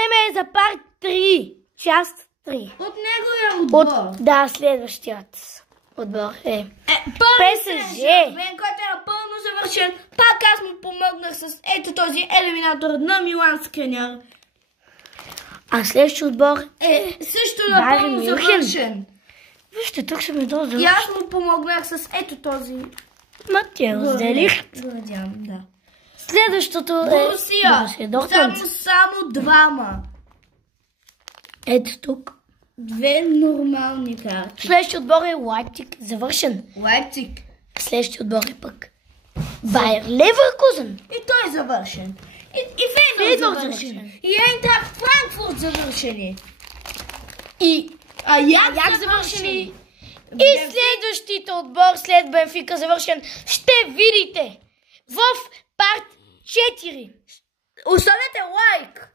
време е за парт 3. Част 3. От неговия отбор. Да, следващият отбор е ПСЖ. Който е напълно завършен. Пак аз му помогнах с ето този елиминатор на Миланския няр. А следващия отбор Е също Байер напълно Мюнхен. завършен. Вижте, тук ще ми доза. И аз му помогнах с ето този. Матеус Делих. Гладиан, да. Следващото е Борусия. Дортмунд. Само двама. Ето тук. Две нормални карти. Следващия отбор е Лайпциг. Завършен. Лайпциг. Следващия отбор е пък Байер Леверкузен. И той е завършен. И Фейнорд завършен. завършен. И Айнтрахт Франкфурт завършени. И Аякс завършени. И следващите отбор след Бенфика завършен ще видите в парт 4. Оставете лайк!